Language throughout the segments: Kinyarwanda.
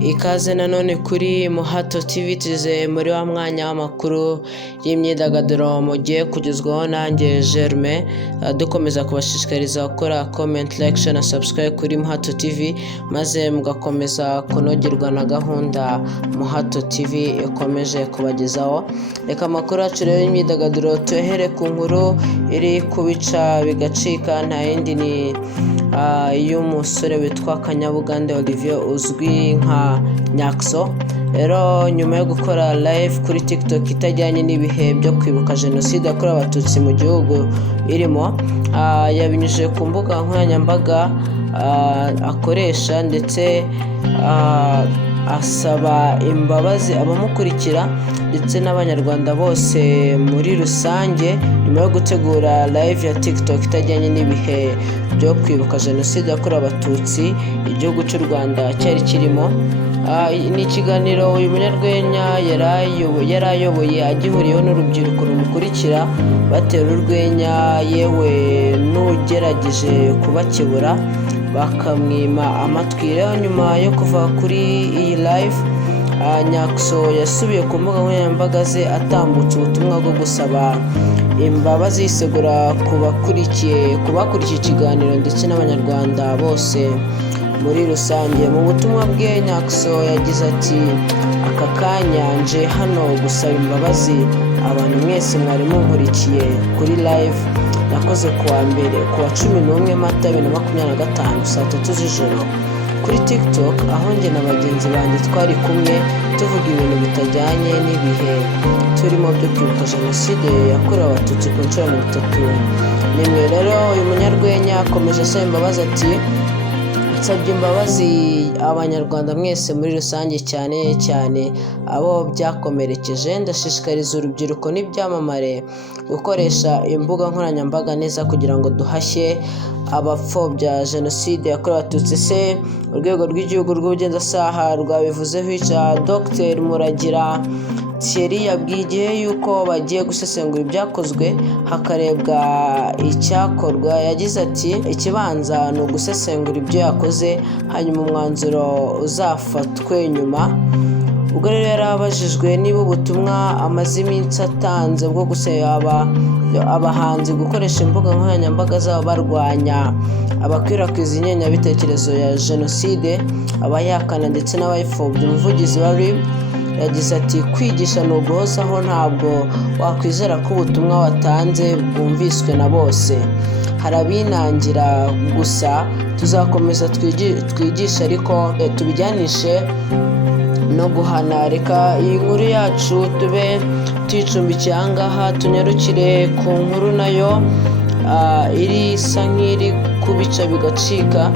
Ikaze nanone kuri Muhato TV tuze muri wa mwanya w'amakuru y'imyidagaduro mugiye kugezwaho nanjye Germain, dukomeza kubashishikariza gukora comment, like, share na subscribe kuri Muhato TV maze mugakomeza kunogerwa na gahunda Muhato TV ikomeje kubagezaho. Reka amakuru yacu rero y'imyidagaduro tuhere ku nkuru iri kubica bigacika, nta yindi ni y'umusore witwa Kanyabugande Olivier uzwi nka Nyakso. Rero nyuma yo gukora live kuri TikTok itajyanye n'ibihe byo kwibuka jenoside yakorewe abatutsi mu gihugu irimo, yabinyujije ku mbuga nkoranyambaga akoresha, ndetse asaba imbabazi abamukurikira ndetse n'abanyarwanda bose muri rusange nyuma yo gutegura live ya TikTok itajyanye n'ibihe byo kwibuka jenoside yakorewe abatutsi igihugu cy'u Rwanda cyari kirimo. Ni ikiganiro uyu munyarwenya yari ayoboye agihuriyeho n'urubyiruko rumukurikira batera urwenya, yewe n'ugerageje kubakebura bakamwima amatwi. Rero nyuma yo kuva kuri iyi live, Nyakso yasubiye ku mbuga nkoranyambaga ze atambutse ubutumwa bwo gusaba imbabazi yisegura ku bakurikiye ikiganiro ndetse n'abanyarwanda bose muri rusange. Mu butumwa bwe Nyakso yagize ati, aka kanya nje hano gusaba imbabazi abantu mwese mwari munkurikiye kuri live nakoze kuwa 11 Mata 2025 saa 3 z'ijoro kuri TikTok, aho njye na bagenzi banjye twari kumwe tuvuga ibintu bitajyanye n'ibihe turimo byo kwibuka jenoside yakorewe abatutsi ku nshuro ya 31. Rero uyu munyarwenya akomeje asaba imbabazi ati, nsabye imbabazi abanyarwanda mwese muri rusange, cyane cyane abo byakomerekeje. Ndashishikariza urubyiruko n'ibyamamare gukoresha imbuga nkoranyambaga neza kugira ngo duhashye abapfobya jenoside yakorewe abatutsi. Se urwego rw'igihugu rw'ubugenzacyaha rwabivuzeho icya Dr Muragira Thierry yabwiye igihe yuko bagiye gusesengura ibyakozwe hakarebwa icyakorwa. Yagize ati, ikibanza ni ugusesengura ibyo yakoze hanyuma umwanzuro uzafatwe nyuma. Ubwo rero yarabajijwe niba ubutumwa amaze iminsi atanze bwo gusaba abahanzi gukoresha imbuga nkoranyambaga zabo barwanya abakwirakwiza ingengabitekerezo ya jenoside, abayihakana ndetse n'abayipfobya, umuvugizi wa RIB yagize ati, kwigisha ni uguhozaho, ntabwo wakwizera ko ubutumwa watanze bwumviswe na bose. Hari abinangira gusa, tuzakomeza twigisha ariko tubijyanishe no guhana. Reka iyi nkuru yacu tube tuyicumbikiye aha ngaha, tunyarukire ku nkuru nayo isa nk'iri kubica bigacika.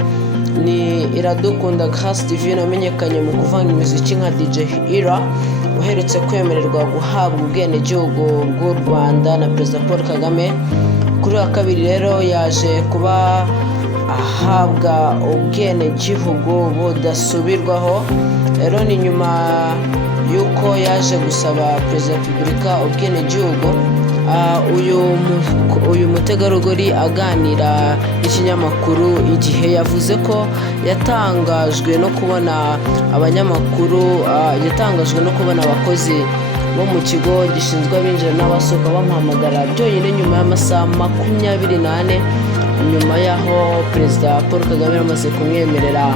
Ni Iradukunda Grace Divine wamenyekanye mu kuvanga imiziki nka DJ Ira, uherutse kwemererwa guhabwa ubwenegihugu bw'u Rwanda na Perezida Paul Kagame. Kuri wa kabiri rero yaje kuba ahabwa ubwenegihugu budasubirwaho. Rero ni nyuma y'uko yaje gusaba Perezida wa Repubulika ubwenegihugu. Uyu mutegarugori aganira n'ikinyamakuru Igihe yavuze ko yatangajwe no kubona abakozi bo mu kigo gishinzwe abinjira n'abasohoka bamuhamagara byonyine nyuma y'amasaha 24 nyuma y'aho Perezida Paul Kagame yamaze kumwemerera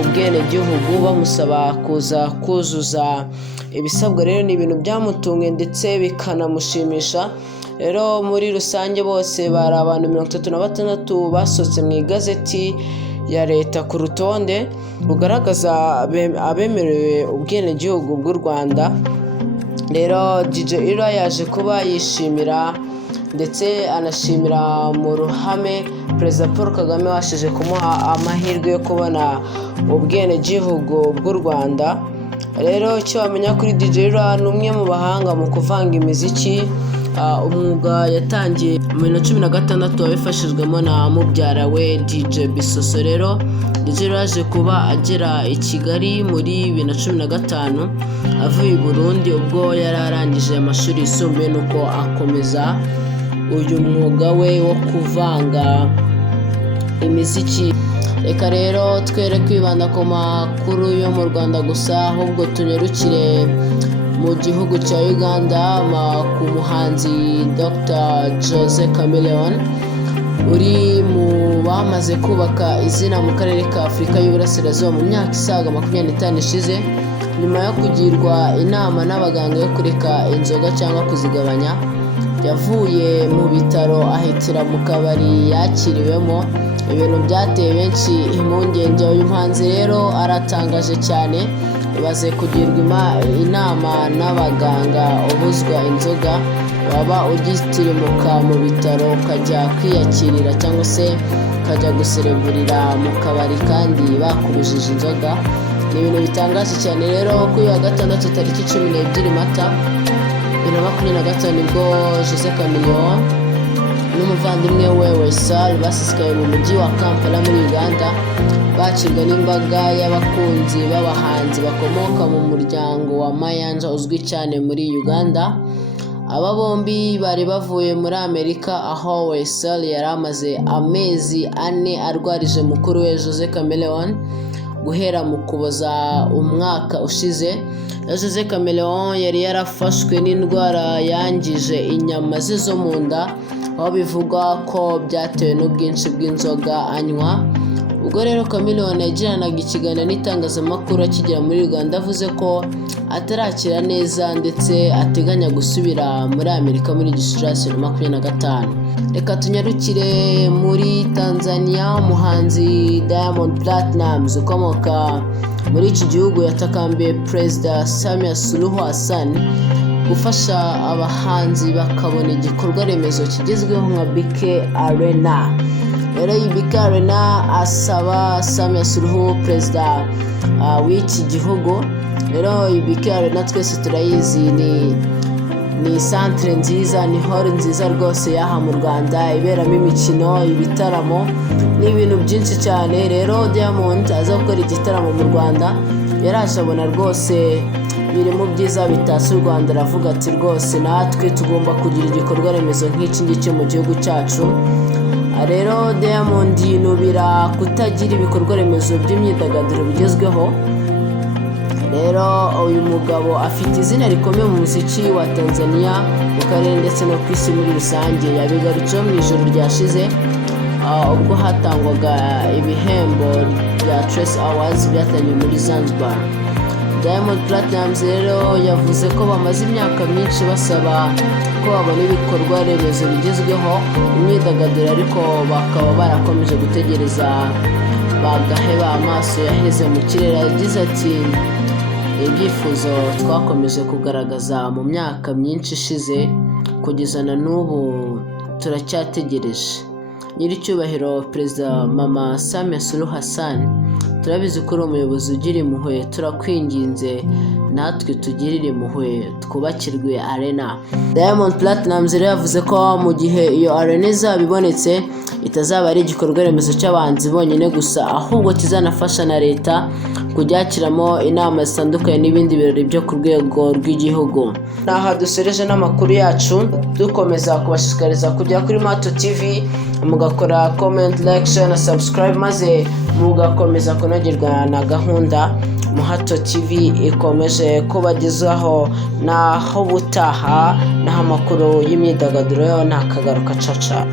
ubwenegihugu, bamusaba kuza kuzuza ibisabwa. Rero ni ibintu byamutunguye ndetse bikanamushimisha. Rero muri rusange bose bari abantu 36 basohotse mu igazeti ya leta ku rutonde rugaragaza abemerewe ubwenegihugu bw'u Rwanda. Rero DJ Ira yaje kuba yishimira ndetse anashimira mu ruhame Perezida Paul Kagame washije kumuha amahirwe yo kubona ubwenegihugu bw'u Rwanda. Rero icyo wamenya kuri DJ Ira, ni umwe mu bahanga mu kuvanga imiziki. Umwuga yatangiye mu 2016 wabifashijwemo na mubyara we DJ Bisoso. Rero DJ Ira yaje kuba agera i Kigali muri 2015 avuye i Burundi ubwo yari arangije amashuri yisumbuye, nuko akomeza uyu mwuga we wo kuvanga imiziki. Reka rero twere kwibanda ku makuru yo mu Rwanda gusa, ahubwo tunyarukire mu gihugu cya Uganda ku muhanzi Dr. Jose Chameleone uri mu bamaze kubaka izina mu karere ka Afurika y'Uburasirazuba mu myaka isaga 25 ishize, nyuma yo kugirwa inama n'abaganga yo kureka inzoga cyangwa kuzigabanya. Yavuye mu bitaro ahitira mu kabari yakiriwemo, ibintu byateye benshi impungenge. Uyu muhanzi rero aratangaje cyane, ibaze kugirwa inama n'abaganga ubuzwa inzoga, waba ugitirimuka mu bitaro ukajya kwiyakirira cyangwa se ukajya gusereburira mu kabari kandi bakubujije inzoga. Ni ibintu bitangaje cyane rero. Kuri wa gatandatu tariki 12 Mata 2025 nibwo Jose Chameleone n'umuvandimwe we Weasal basesekaye mu mujyi wa Kampala muri Uganda, bakirwa n'imbaga y'abakunzi b'abahanzi bakomoka mu muryango wa Mayanja uzwi cyane muri Uganda. Aba bombi bari bavuye muri Amerika, aho Weasal yari amaze amezi 4 arwarije mukuru we Jose Chameleone guhera mu Kuboza umwaka ushize. Jose Chameleone yari yarafashwe n'indwara yangije inyama ze zo mu nda, aho bivugwa ko byatewe n'ubwinshi bw'inzoga anywa. Ubwo rero Chameleone yagiranaga ikiganiro n'itangazamakuru akigera muri Uganda, avuze ko atarakira neza ndetse ateganya gusubira muri Amerika muri Gicurasi 2025. Reka tunyarukire muri Tanzania. Umuhanzi Diamond Platnumz ukomoka muri iki gihugu yatakambiye Perezida Samia Suluhu Hassan gufasha abahanzi bakabona igikorwa remezo kigezweho nka BK Arena. Rero iyi BK Arena asaba Samia Suluhu, perezida w'iki gihugu. Rero iyi BK Arena twese turayizi, ni centre nziza, ni hall nziza rwose yaha mu Rwanda, iberamo imikino, ibitaramo n'ibintu byinshi cyane. Rero Diamond aza gukora igitaramo mu Rwanda, yaraje abona rwose biri mu byiza bitatse u Rwanda, aravuga ati rwose natwe tugomba kugira igikorwa remezo nk'iki ngiki mu gihugu cyacu. Rero Diamond yinubira kutagira ibikorwa remezo by'imyidagaduro bigezweho. Rero uyu mugabo afite izina rikomeye mu muziki wa Tanzania, mu karere ndetse no ku isi muri rusange. Yabigarutseho mu ijoro ryashize ubwo hatangwaga ibihembo bya Trace Awards byatangiriye muri Zanzibar. Diamond Platnumz rero yavuze ko bamaze imyaka myinshi basaba ko babona ibikorwa remezo bigezweho imyidagaduro, ariko bakaba barakomeje gutegereza bagaheba, amaso yaheze mu kirere. Yagize ati ibyifuzo twakomeje kugaragaza mu myaka myinshi ishize, kugeza na n'ubu turacyategereje. Nyiricyubahiro Perezida Mama Samia Suluhu Hassan, turabizi ko uri umuyobozi ugira impuhwe, turakwinginze natwe tugirire impuhwe twubakirwe arena. Diamond Platnumz rero yavuze ko mu gihe iyo arena izaba ibonetse, itazaba ari igikorwa remezo cy'abanzi bonyine gusa, ahubwo kizanafasha na leta kujyakiramo inama zitandukanye n'ibindi birori byo ku rwego rw'igihugu. Naha dusereje n'amakuru yacu, dukomeza kubashishikariza kujya kuri Mato TV mugakora comment, like, share na subscribe, maze mugakomeza kunogerwa na gahunda Muhato TV ikomeje kubagezaho. Naho butaha, naho amakuru y'imyidagaduro yo nakagaruka caca.